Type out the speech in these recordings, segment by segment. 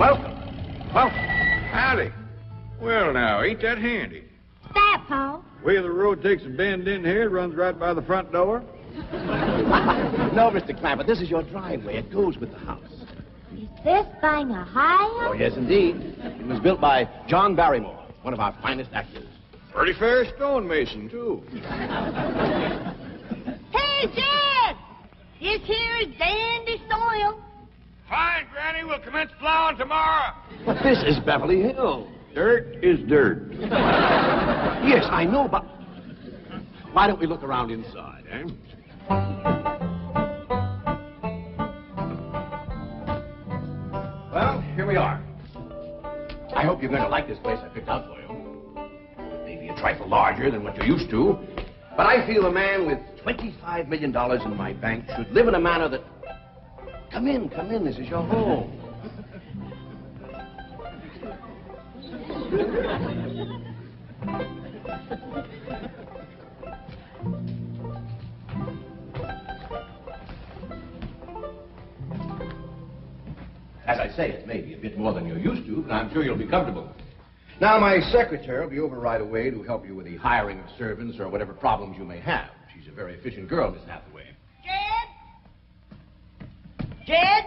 Welcome. Howdy. Well, now, ain't that handy? That, Pa? Way the road takes a bend in here, runs right by the front door. No, Mr. Clampett, this is your driveway. It goes with the house. Is this thing a high Oh, yes, indeed. It was built by John Barrymore, one of our finest actors. Pretty fair stonemason, too. Hey, Jed! This here is dandy soil. Fine, Granny. We'll commence plowing tomorrow. But this is Beverly Hills. Dirt is dirt. Yes, I know, but why don't we look around inside, eh? Well, here we are. I hope you're going to like this place I picked out for you. Maybe a trifle larger than what you're used to, but I feel a man with $25 million in my bank should live in a manner that... Come in, this is your home. As I say, it may be a bit more than you're used to, but I'm sure you'll be comfortable. Now, my secretary will be over right away to help you with the hiring of servants or whatever problems you may have. She's a very efficient girl, Miss Hathaway. Jed?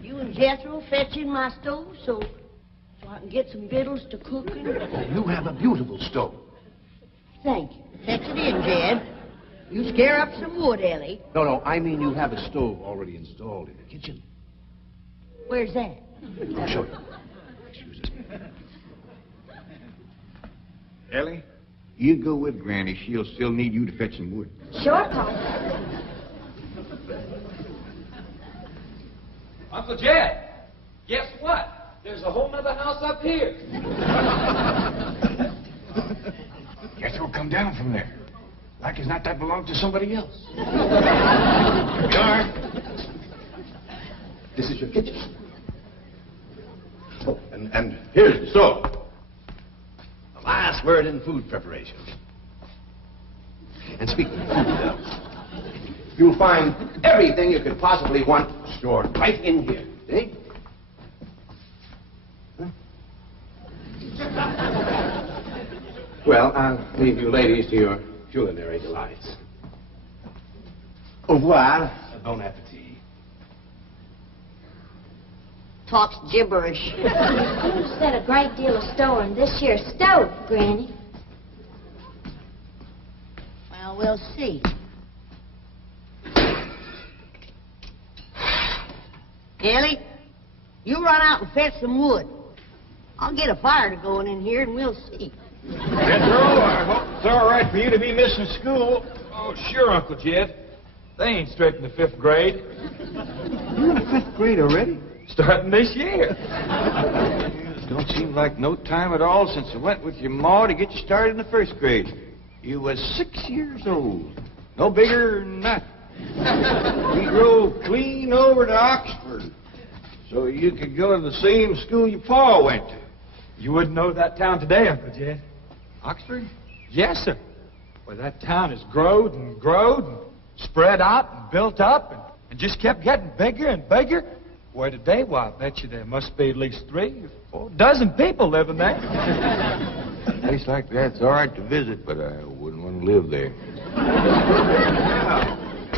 You and Jethro fetching my stove so I can get some victuals to cooking? You have a beautiful stove. Thank you. Fetch it in, Jed. You scare up some wood, Ellie. No, I mean you have a stove already installed in the kitchen. Where's that? I'll show you. Excuse us. Ellie, you go with Granny. She'll still need you to fetch some wood. Sure, Pa. Uncle Jed, guess what? There's a whole nother house up here. Jethro, come down from there. Like as not that belonged to somebody else. Here we are. This is your kitchen. Oh, and here's the stove. The last word in food preparation. And speaking of food, you'll find everything you could possibly want stored right in here. See? Huh? Well, I'll leave you ladies to your culinary delights. Au revoir. Bon appetit. Talks gibberish. You said a great deal of store in this here stove, Granny. Well, we'll see. Ellie, you run out and fetch some wood. I'll get a fire to going in here and we'll see. Jethro, I hope it's all right for you to be missing school. Oh, sure, Uncle Jed. They ain't straight in the 5th grade. You're in the 5th grade already? Starting this year. It don't seem like no time at all since I went with your ma to get you started in the 1st grade. You was 6 years old. No bigger than that. We drove clean over to Oxford so you could go to the same school your pa went to. You wouldn't know that town today, Uncle Jed. Oxford? Yes, sir. Well, that town has growed and spread out and built up and just kept getting bigger and bigger. Where today, well, I bet you there must be at least 3 or 4 dozen people living there. A place like that's all right to visit, but I wouldn't want to live there. Can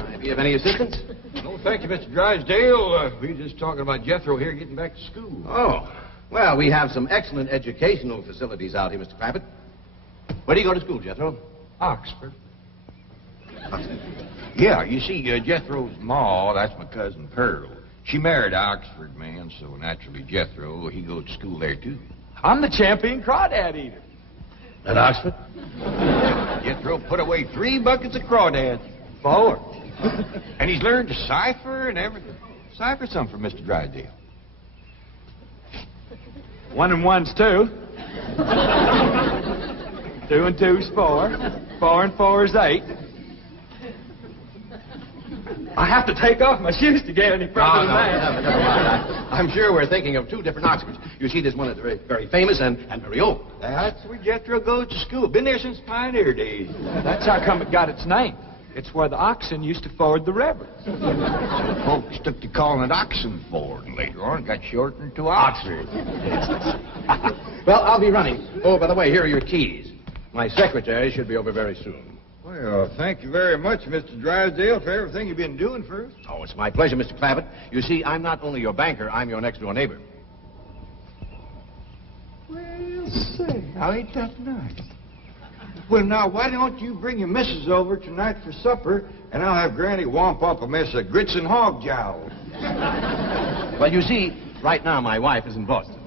I be of any assistance? No, thank you, Mr. Drysdale. We were just talking about Jethro here getting back to school. Oh, well, we have some excellent educational facilities out here, Mr. Clampett. Where do you go to school, Jethro? Oxford. Yeah, you see, Jethro's ma, that's my cousin Pearl. She married an Oxford man, so naturally Jethro, he goes to school there, too. I'm the champion crawdad eater. At Oxford? Jethro put away 3 buckets of crawdads. 4. And he's learned to cipher and everything. Cipher some for Mr. Drysdale. 1 and 1's 2. 2 and 2's 4. 4 and 4 is 8. I have to take off my shoes to get any further than that. Never mind. I'm sure we're thinking of 2 different Oxfords. You see, there's one that's very, very famous and very old. That's where Jethro goes to school. Been there since pioneer days. That's how come it got its name. It's where the oxen used to ford the river. Folks took to calling it oxen ford, and later on it got shortened to Oxford. Well, I'll be running. Oh, by the way, here are your keys. My secretary should be over very soon. Well, thank you very much, Mr. Drysdale, for everything you've been doing for us. Oh, it's my pleasure, Mr. Clavitt. You see, I'm not only your banker, I'm your next-door neighbor. Well, say, now ain't that nice? Well, now, why don't you bring your missus over tonight for supper, and I'll have Granny womp up a mess of grits and hog jowl. Well, you see, right now my wife is in Boston.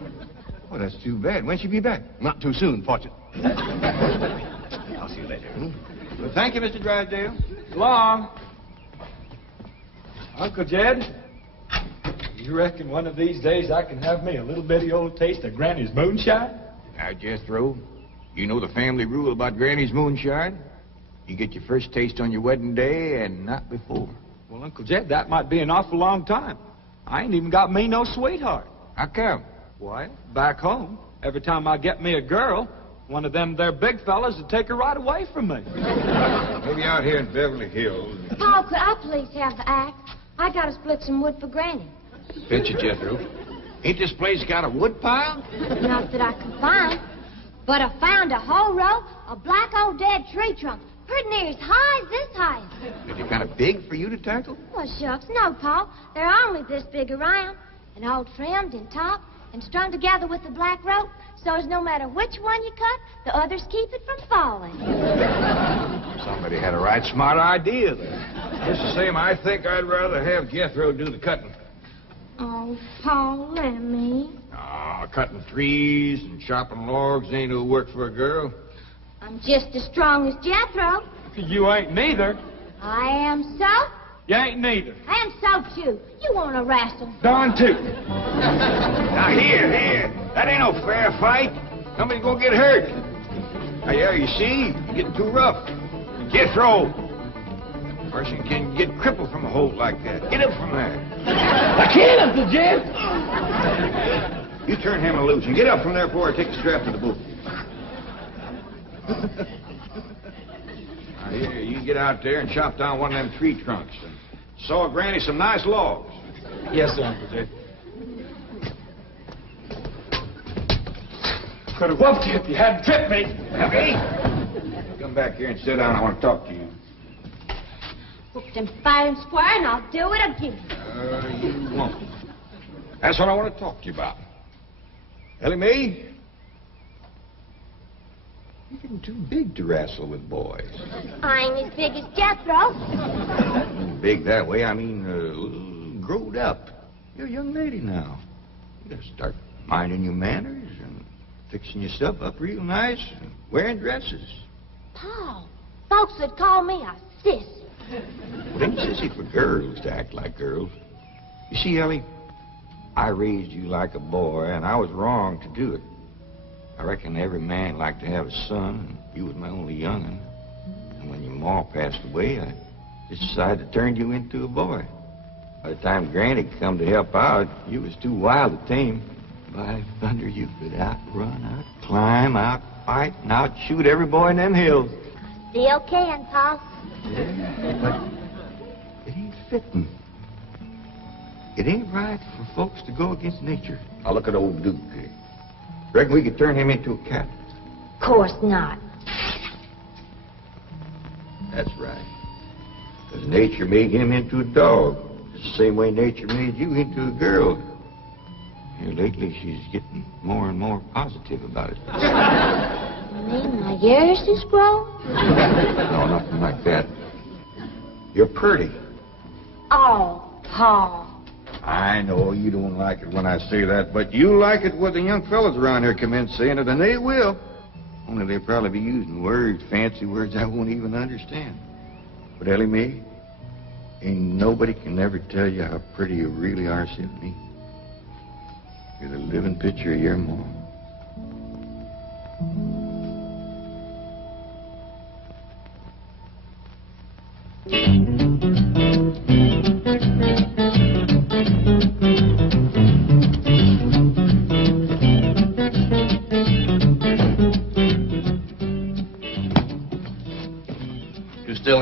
Well, that's too bad. When'll she be back? Not too soon, fortunately. I'll see you later. Well, thank you, Mr. Drysdale. So long. Uncle Jed, you reckon one of these days I can have me a little bitty old taste of Granny's moonshine? Now, Jethro, you know the family rule about Granny's moonshine? You get your first taste on your wedding day and not before. Well, Uncle Jed, that might be an awful long time. I ain't even got me no sweetheart. How come? Why, back home, every time I get me a girl, one of them there big fellas would take her right away from me. Maybe out here in Beverly Hills. Paul, could I please have the axe? I gotta split some wood for Granny. Pinch it, Jethro. Ain't this place got a wood pile? Not that I could find, but I found a whole row of black old dead tree trunks, pretty near as high as this height. Is it kind of big for you to tackle? Well, shucks, no, Paul. They're only this big around, and all trimmed and topped and strung together with the black rope, so as no matter which one you cut, the others keep it from falling. Somebody had a right smart idea there. Just the same, I think I'd rather have Jethro do the cutting. Oh, Paul, let me. Cutting trees and chopping logs ain't no work for a girl. I'm just as strong as Jethro. You ain't neither. I am so. You ain't neither. I am so, too. You want to wrestle? Darn too. Now, here. That ain't no fair fight. Somebody's gonna get hurt. Now, yeah, you see? You're getting too rough. Jethro. A person can get crippled from a hold like that. Get up from there. I can't, Uncle Jed. You turn him loose and get up from there before I take the strap to the boot. Now, here, you get out there and chop down one of them tree trunks and saw Granny some nice logs. Yes, sir, Uncle Jed. Could have whooped you if you hadn't tripped me. Okay? Come back here and sit down. I want to talk to you. Hooked and fired and square, and I'll do it again. You won't. That's what I want to talk to you about. Ellie Mae, you're getting too big to wrestle with boys. I ain't as big as Jethro. Big that way, I mean, growed up. You're a young lady now. You gotta start minding your manners and fixing your stuff up real nice and wearing dresses. Paul, folks would call me a sissy. It ain't sissy for girls to act like girls. You see, Ellie, I raised you like a boy, and I was wrong to do it. I reckon every man liked to have a son, and you was my only young'un. And when your ma passed away, I just decided to turn you into a boy. By the time Granny come to help out, you was too wild to tame. By thunder, you could outrun, out-climb, out-fight, and out-shoot every boy in them hills. Still can, Paul. Yeah, but it ain't fitting. It ain't right for folks to go against nature. Now look at old Duke. Reckon we could turn him into a cat? Of course not. That's right. Because nature made him into a dog. It's the same way nature made you into a girl. Here lately, she's getting more and more positive about it. You mean my ears is grown? No, nothing like that. You're pretty. Oh, Paul. I know you don't like it when I say that, but you like it when the young fellas around here come in saying it, and they will. Only they'll probably be using words, fancy words I won't even understand. But Ellie Mae, ain't nobody can ever tell you how pretty you really are, except me. You're the living picture of your mom.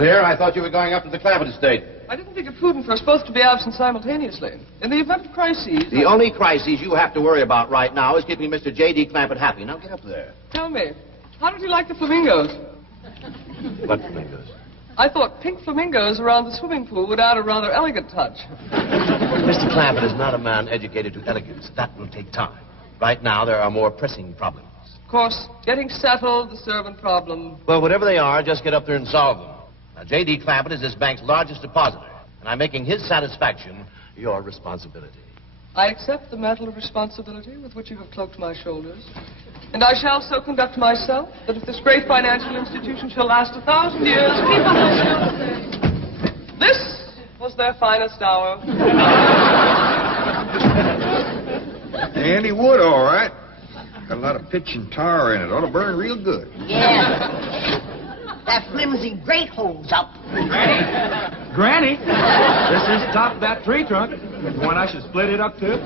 here. I thought you were going up to the Clampett estate. I didn't think it prudent for us both to be absent simultaneously. In the event of crises... The only crisis you have to worry about right now is keeping Mr. J.D. Clampett happy. Now get up there. Tell me, how did you like the flamingos? What flamingos? I thought pink flamingos around the swimming pool would add a rather elegant touch. Mr. Clampett is not a man educated to elegance. That will take time. Right now, there are more pressing problems. Of course, getting settled, the servant problem. Well, whatever they are, just get up there and solve them. Now, J.D. Clampett is this bank's largest depositor, and I'm making his satisfaction your responsibility. I accept the mantle of responsibility with which you have cloaked my shoulders. And I shall so conduct myself that if this great financial institution shall last 1,000 years, people will still say, this was their finest hour. Handy wood, all right. Got a lot of pitch and tar in it. Ought to burn real good. Yeah. That flimsy grate holds up. Granny, this is the top of that tree trunk. You want I should split it up too?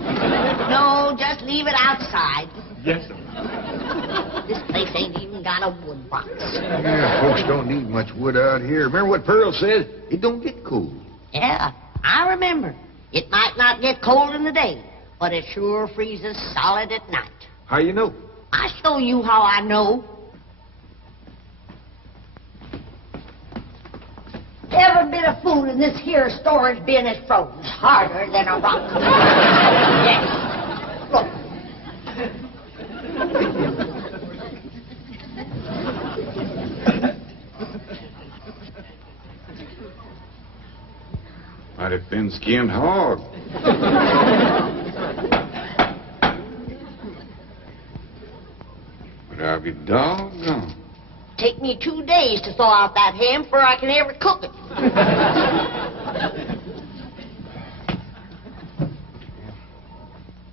No, just leave it outside. Yes, sir. This place ain't even got a wood box. Yeah, folks don't need much wood out here. Remember what Pearl says? It don't get cold. Yeah, I remember. It might not get cold in the day, but it sure freezes solid at night. How you know? I show you how I know. Every bit of food in this here storage bin is froze harder than a rock. Yes. Look. Mighty thin-skinned hog. But I'll be doggone. Take me 2 days to thaw out that ham before I can ever cook it.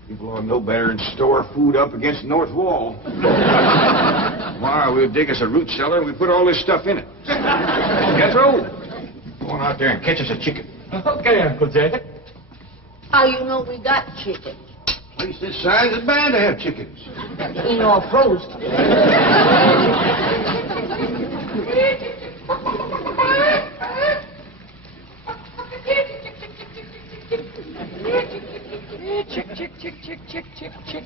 People ought to know better than store food up against the north wall. Tomorrow we'll dig us a root cellar and we put all this stuff in it. Jethro, go on out there and catch us a chicken. Okay, Uncle Jay. How you know we got chicken? Place this size is bound to have chickens. You know, froze. Chick, chick, chick, chick, chick, chick, chick.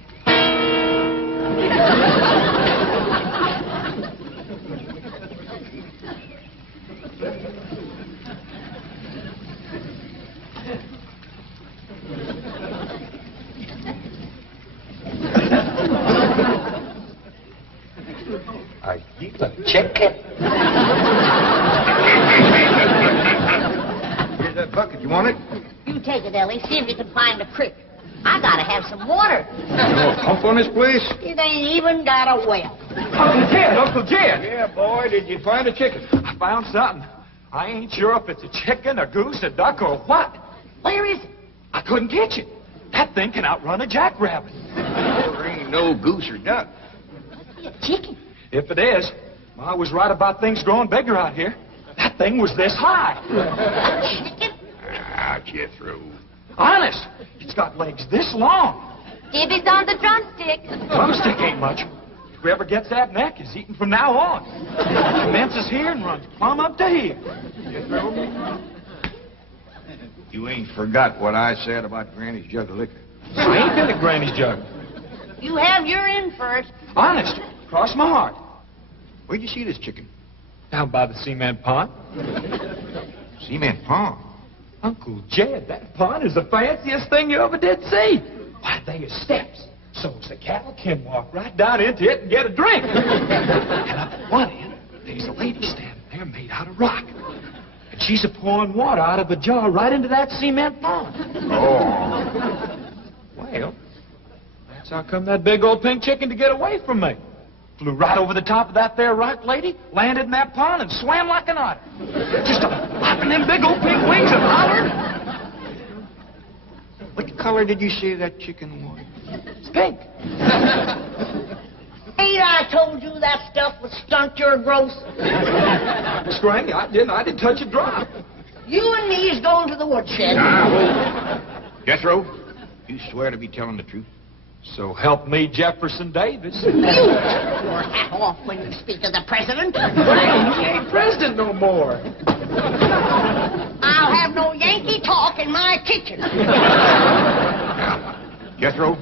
I eat a chicken. Here's that bucket. You want it? You take it, Ellie. See if you can find a creek. I gotta have some water. You know a pump on this place? It ain't even got a well. Uncle Jed, Uncle Jed. Yeah, boy. Did you find a chicken? I found something. I ain't sure if it's a chicken, a goose, a duck, or what. Where is it? I couldn't catch it. That thing can outrun a jackrabbit. There ain't no goose or duck. Must be a chicken. If it is, Ma was right about things growing bigger out here. That thing was this high. A chicken? Ah, Jethro. Honest, it's got legs this long. Gibby's on the drumstick. Drumstick ain't much. Whoever gets that neck is eating from now on. Commences here and runs plumb up to here. You ain't forgot what I said about Granny's jug of liquor. I ain't been to Granny's jug. You have your in for it. Honest, cross my heart. Where'd you see this chicken? Down by the cement pond. Cement pond. Uncle Jed, that pond is the fanciest thing you ever did see. Why, they are steps. So's the cattle can walk right down into it and get a drink. And up at one end, there's a lady standing there made out of rock. And she's a pouring water out of a jar right into that cement pond. Oh. Well, that's how come that big old pink chicken to get away from me. Flew right over the top of that there rock lady, landed in that pond, and swam like an otter. Just flapping them big old pink wings and hollering. What color did you say that chicken was? It's pink. Ain't I told you that stuff would stunt your growth? Miss Granny, I didn't touch a drop. You and me is going to the woodshed. Jethro, you swear to be telling the truth? So help me, Jefferson Davis. You take your hat off when you speak of the president. He ain't president no more. in my kitchen. Now, Jethro,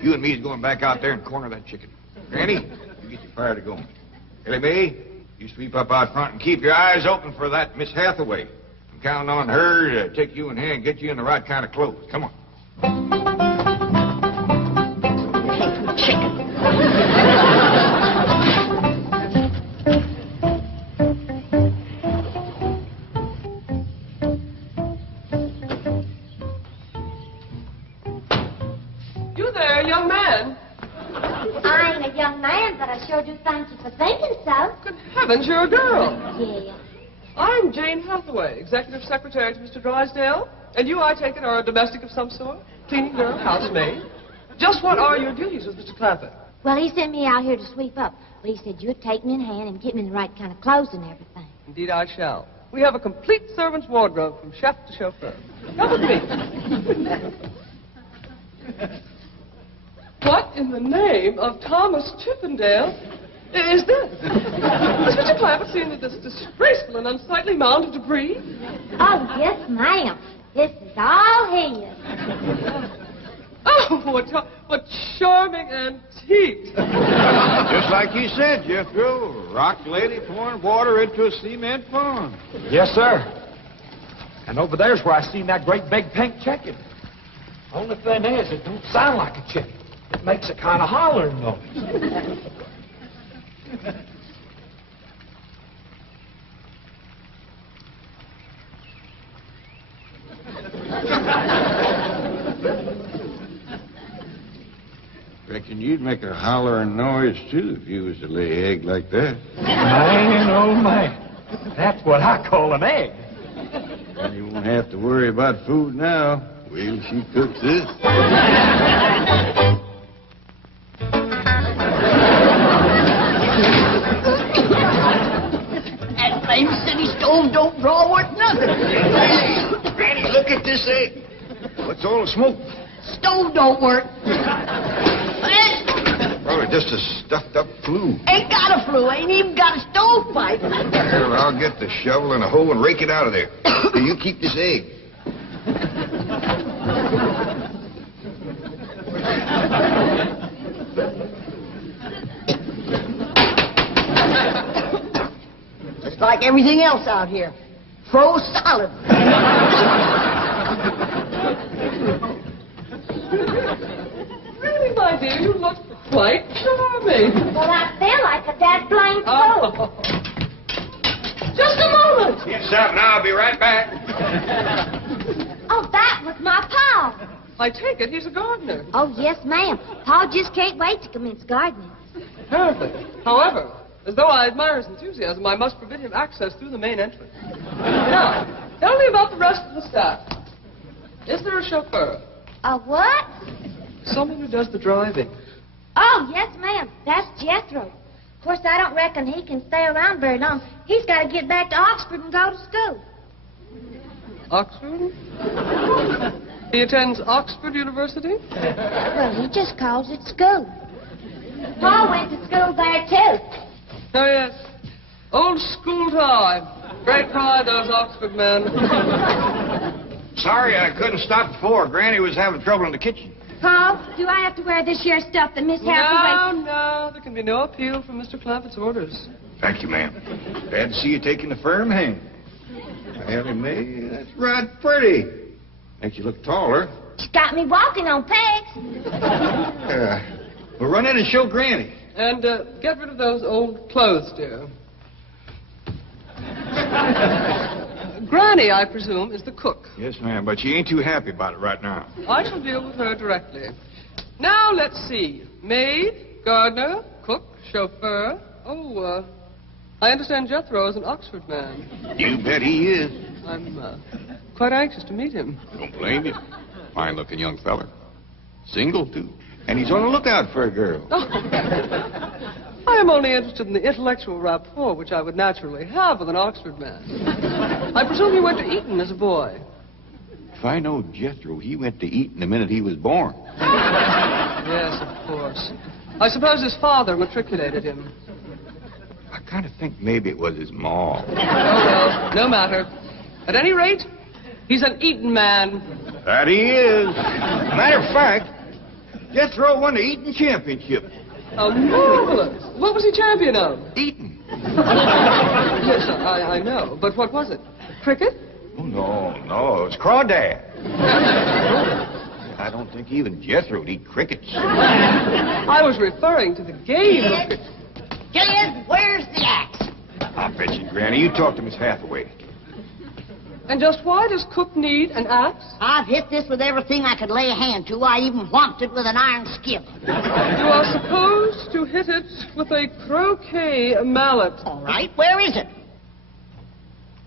you and me is going back out there and corner that chicken. Granny, you get your fire to going. Ellie Mae, you sweep up out front and keep your eyes open for that Miss Hathaway. I'm counting on her to take you in hand and get you in the right kind of clothes. Come on. Chicken. You there, young man? I ain't a young man, but I sure do thank you for thinking so. Good heavens, you're a girl. Yeah. I'm Jane Hathaway, executive secretary to Mr. Drysdale. And you, I take it, are a domestic of some sort? Cleaning girl, housemaid? Just what are your duties with Mr. Clampett? Well, he sent me out here to sweep up. But he said you'd take me in hand and get me in the right kind of clothes and everything. Indeed, I shall. We have a complete servant's wardrobe from chef to chauffeur. Come with me. What in the name of Thomas Chippendale is this? Has Mr. Clampett seen this disgraceful and unsightly mound of debris? Oh, yes, ma'am. This is all his. Oh, what charming antiques. Just like you said, Jethro. Rock lady pouring water into a cement pond. Yes, sir. And over there's where I seen that great big pink chicken. Only thing is, it don't sound like a chicken. It makes a kind of hollering noise. Reckon you'd make a hollering noise, too, if you was to lay an egg like that. Man, oh, man. That's what I call an egg. And you won't have to worry about food now. Wait till she cooks this. That flame city stove don't draw worth nothing. Hey, Granny, look at this egg. What's all the smoke? Stove don't work. Probably just a stuffed-up flue. Ain't got a flue. Ain't even got a stovepipe. Well, I'll get the shovel and a hoe and rake it out of there. Here, you keep this egg. Just like everything else out here. Froze solid. Really, my dear, you look quite charming. Well, I feel like a dead blamed fool. Oh. Just a moment. Get something, I'll be right back. Oh, that was my pa. I take it he's a gardener. Oh, yes, ma'am. Pa just can't wait to commence gardening. Perfect. However, as though I admire his enthusiasm, I must forbid him access through the main entrance. Now, tell me about the rest of the staff. Is there a chauffeur? A what? Someone who does the driving. Oh, yes, ma'am. That's Jethro. Of course, I don't reckon he can stay around very long. He's got to get back to Oxford and go to school. Oxford? He attends Oxford University? Well, he just calls it school. Pa went to school there, too. Oh, yes. Old school time. Great pride, those Oxford men. Sorry I couldn't stop before. Granny was having trouble in the kitchen. Pa, do I have to wear this here stuff that Miss Hathaway... No, there can be no appeal from Mr. Clampett's orders. Thank you, ma'am. Glad to see you taking the firm hand. Ellie Mae, that's right pretty. Makes you look taller. She's got me walking on pegs. We'll run in and show Granny. And get rid of those old clothes, dear. Granny, I presume, is the cook. Yes, ma'am, but she ain't too happy about it right now. I shall deal with her directly. Now, let's see. Maid, gardener, cook, chauffeur. Oh, I understand Jethro is an Oxford man. You bet he is. I'm quite anxious to meet him. Don't blame you. Fine-looking young feller. Single, too. And he's on the lookout for a girl. Oh. I am only interested in the intellectual rapport which I would naturally have with an Oxford man. I presume you went to Eton as a boy. If I know Jethro, he went to Eton the minute he was born. Yes, of course. I suppose his father matriculated him. I kind of think maybe it was his ma. Oh, well, no matter. At any rate, He's an eating man. That he is. Matter of fact, Jethro won the eating championship. Oh, marvelous. What was he champion of? Eating. Yes, I know. But what was it? Cricket? Oh, no, it was crawdad. I don't think even Jethro'd eat crickets. I was referring to the game of Kid, Kid, where's the axe? I bet you, Granny, you talk to Miss Hathaway. And just why does Cook need an axe? I've hit this with everything I could lay a hand to. I even whomped it with an iron skillet. You are supposed to hit it with a croquet mallet. All right, where is it?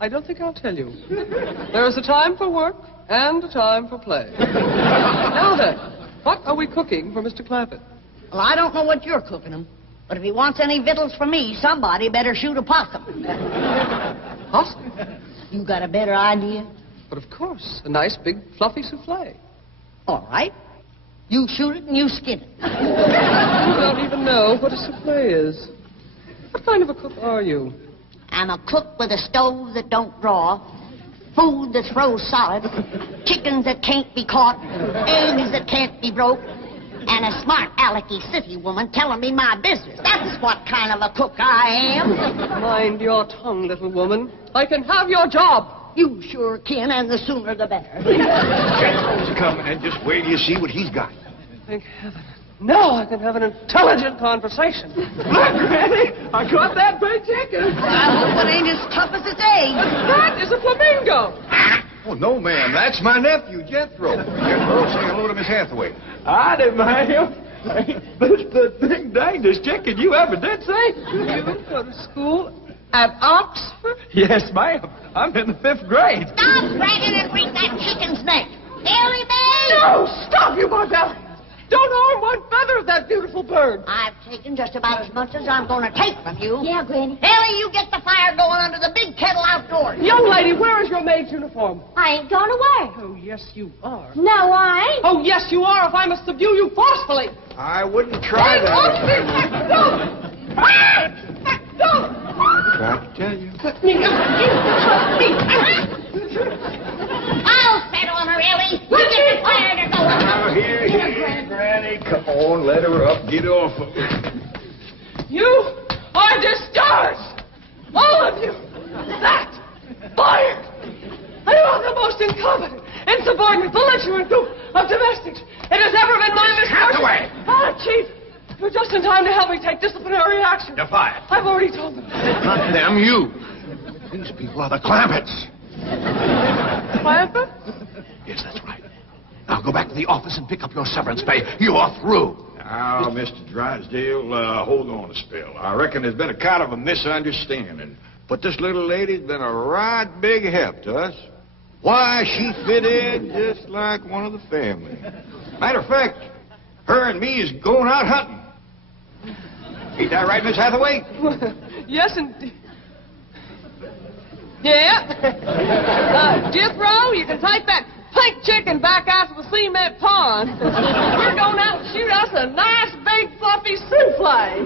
I don't think I'll tell you. There is a time for work and a time for play. Now then, what are we cooking for Mr. Clampett? Well, I don't know what you're cooking him, but if he wants any victuals from me, somebody better shoot a possum. Possum? You got a better idea? But of course, a nice big fluffy souffle. All right. You shoot it and you skin it. You don't even know what a souffle is. What kind of a cook are you? I'm a cook with a stove that don't draw, food that's froze solid, chickens that can't be caught, eggs that can't be broke, and a smart alecky city woman telling me my business. That's what kind of a cook I am. Mind your tongue, little woman. I can have your job. You sure can, and the sooner the better. Jethro's coming, and just wait till you see what he's got. Thank heaven. Now I can have an intelligent conversation. Look, Granny, I caught that big chicken. I hope it ain't as tough as its egg. That is a flamingo. Oh, no, ma'am. That's my nephew, Jethro. Jethro, say hello to Miss Hathaway. I didn't mind him. That's the ding dangest chicken you ever did see. You go to school at Oxford? Yes, ma'am. I'm in the 5th grade. Stop bragging and bring that chicken's neck. Ellie Mae! No, stop, you Barbellians. Don't harm one feather of that beautiful bird. I've taken just about as much as I'm going to take from you. Yeah, Granny. Ellie, you get the fire going under the big kettle outdoors. Young lady, where is your maid's uniform? I ain't going away. Oh, yes, you are. No, I ain't. Oh, yes, you are, if I must subdue you forcefully. I wouldn't try that. Tried to tell you. I'll set on her, Ellie. You get the fire to go. Now, here, Granny. Come on, let her up. Get off of her. You are discharged. All of you. That. Fired. I am the most incompetent, insubordinate, belligerent group of domestics it has ever been my misfortune. Hathaway! Chief, you're just in time to help me take disciplinary action. You're fired. I've already told them. Not them, you. These people are the Clampetts. Clampett? Yes, that's right. Now go back to the office and pick up your severance pay. You are through. Now, Mr. Drysdale, hold on a spell. I reckon there's been a kind of a misunderstanding. But this little lady's been a right big help to us. Why, she fit in just like one of the family. Matter of fact, her and me is going out hunting. Ain't that right, Miss Hathaway? Yes, indeed. Yeah. Jethro, you can take that pink chicken back out to the cement pond. We're going out and shoot us a nice, big, fluffy souffle.